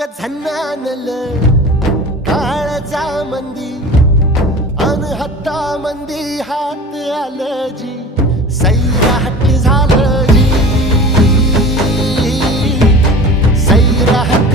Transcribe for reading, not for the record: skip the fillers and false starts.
ग झन्नानल काळजा मंदी अन हत्ता मंदी हात आलं जी सैराट झालं जी सैराट